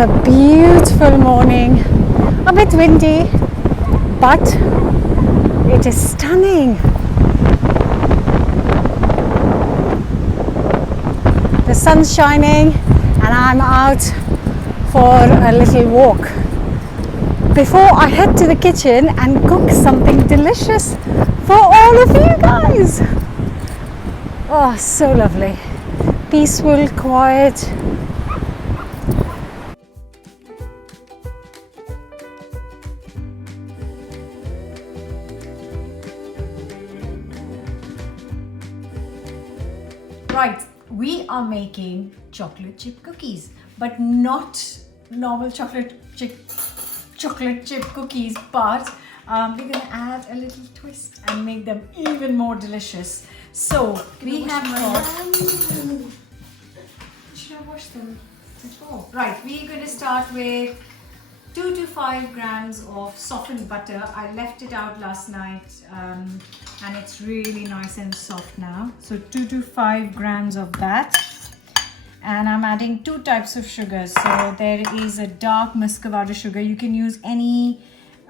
a beautiful morning, a bit windy, but it is stunning. The sun's shining and I'm out for a little walk before I head to the kitchen and cook something delicious for all of you guys. Oh, so lovely. Peaceful, quiet. Right, we are making chocolate chip cookies, but not normal chocolate chip cookies, but we're going to add a little twist and make them even more delicious. So we have got... Should I wash them before? Right, we're going to start with 2 to 5 grams of softened butter. I left it out last night and it's really nice and soft now. So 2 to 5 grams of that. And I'm adding 2 types of sugar. So there is a dark muscovado sugar. You can use any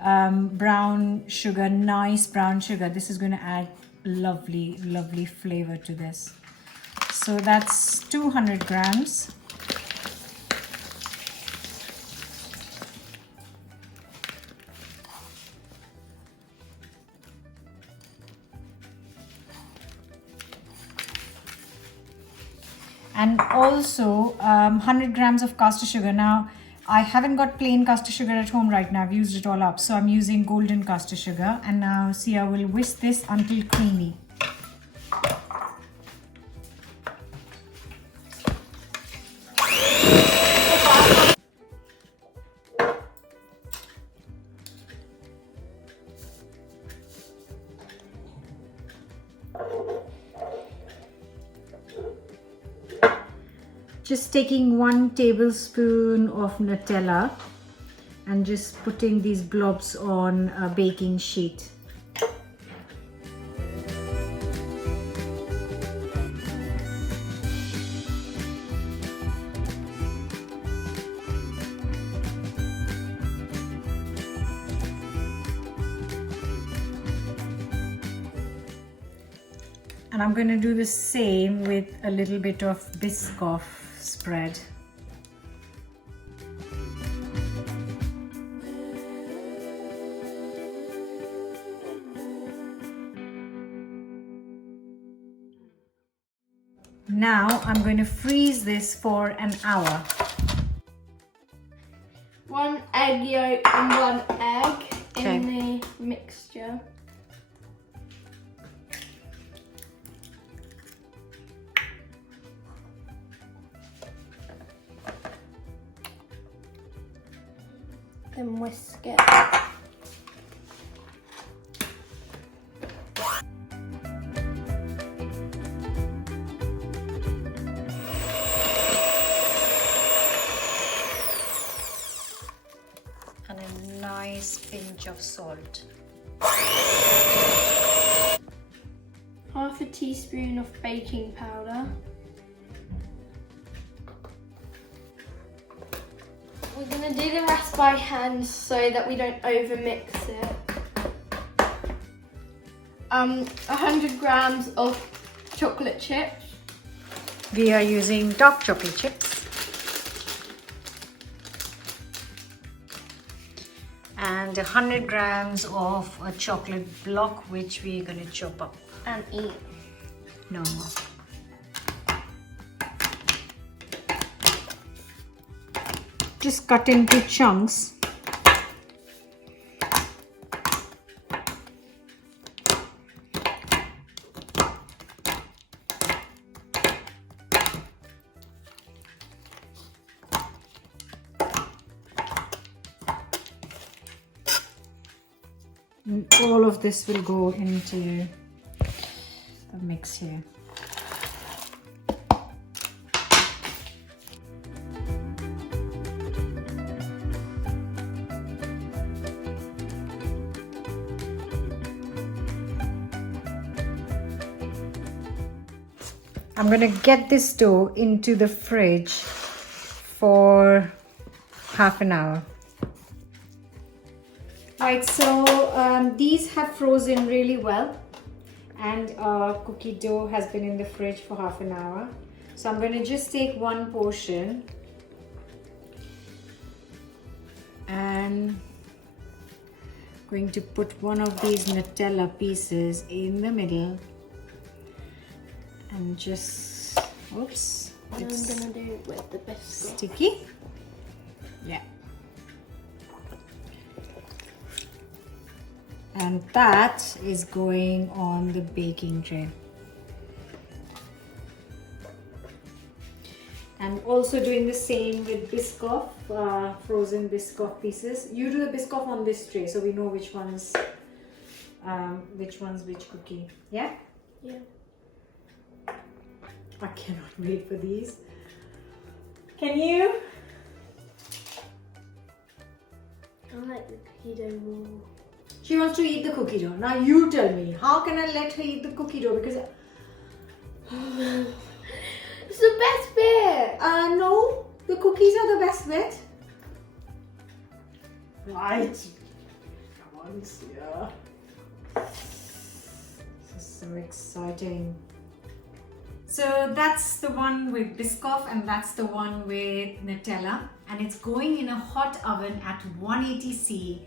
brown sugar, nice brown sugar. This is going to add lovely flavor to this. So that's 200 grams. And also 100 grams of caster sugar. Now, I haven't got plain caster sugar at home right now. I've used it all up. So I'm using golden caster sugar. And now, see, I will whisk this until creamy. Just taking 1 tablespoon of Nutella and just putting these blobs on a baking sheet. And I'm going to do the same with a little bit of Biscoff spread. Now I'm going to freeze this for an hour. 1 egg yolk and 1 egg in the mixture. Then whisk it. And a nice pinch of salt. Half a teaspoon of baking powder. We're going to do the rest by hand so that we don't over mix it. 100 grams of chocolate chips. We are using dark chocolate chips. And 100 grams of a chocolate block, which we're going to chop up. And eat. No more. Just cut into chunks. And all of this will go into the mix here. I'm going to get this dough into the fridge for half an hour. Right, so these have frozen really well, and our cookie dough has been in the fridge for half an hour. So I'm going to just take one portion and going to put one of these Nutella pieces in the middle and just, oops, And I'm it's gonna do it with the biscuit. sticky. Yeah. And that is going on the baking tray. And also doing the same with Biscoff, frozen Biscoff pieces. You do the Biscoff on this tray so we know which one's which cookie. Yeah? Yeah. I cannot wait for these. Can you? I like the cookie dough more. She wants to eat the cookie dough. Now you tell me, how can I let her eat the cookie dough? Because It's the best bit! no, the cookies are the best bit. Right. Come on, Sia. This is so exciting. So that's the one with Biscoff and that's the one with Nutella, and it's going in a hot oven at 180°C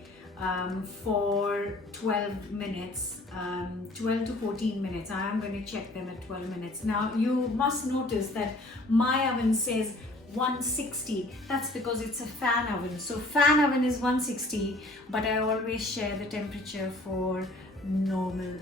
for 12 minutes, 12 to 14 minutes. I am going to check them at 12 minutes. Now you must notice that my oven says 160. That's because it's a fan oven. So fan oven is 160, but I always share the temperature for normal.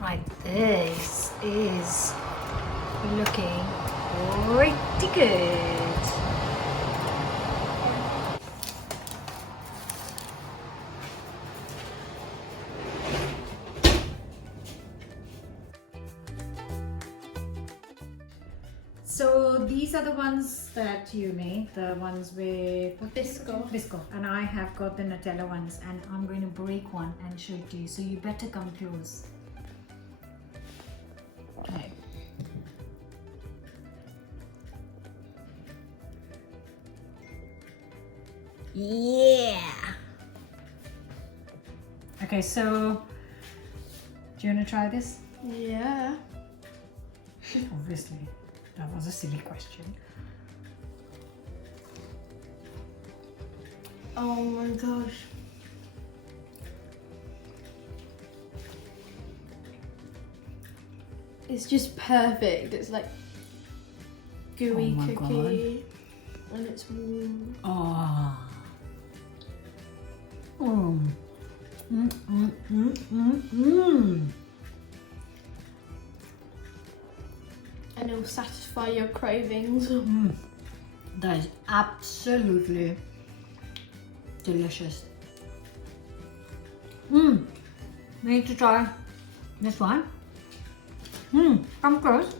Right, this is looking pretty good. So these are the ones that you made, the ones with Biscoff. Biscoff, and I have got the Nutella ones, and I'm going to break one and show it to you. So you better come close. Okay. Yeah. Okay, so do you want to try this? Yeah. Obviously, that was a silly question. Oh my gosh. It's just perfect. It's like gooey Oh my cookie. And it's warm. Oh. Mm. Mm, mm, mm, mm, mm. And it will satisfy your cravings. Mm. That is absolutely delicious. Mm. Need to try this one. Mm. Come close.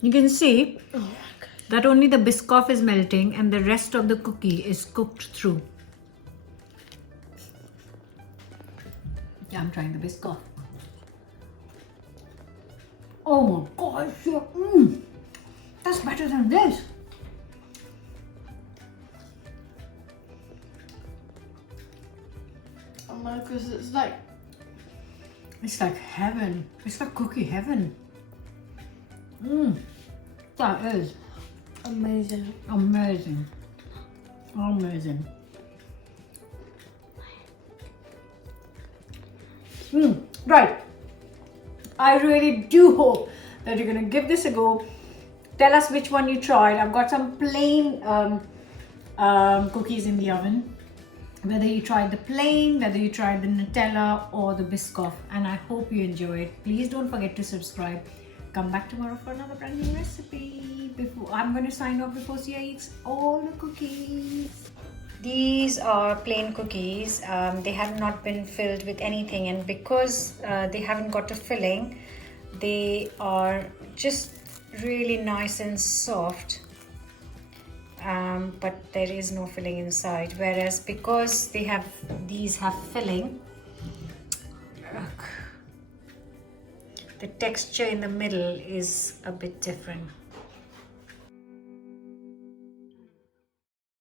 You can see Oh my god. that only the Biscoff is melting and the rest of the cookie is cooked through. Yeah, I'm trying the Biscoff. Oh my gosh, yeah. That's better than this. Oh my gosh, It's like heaven. It's like cookie heaven. That is amazing. amazing. Amazing. Right. I really do hope that you're gonna give this a go. Tell us which one you tried. I've got some plain cookies in the oven. Whether you tried the plain, whether you tried the Nutella or the Biscoff, and I hope you enjoy it. Please don't forget to subscribe. Come back tomorrow for another brand new recipe. I'm going to sign off before Sia eats all the cookies. These are plain cookies. They have not been filled with anything, and because they haven't got a filling, they are just really nice and soft. But there is no filling inside. Whereas because these have filling, look, the texture in the middle is a bit different.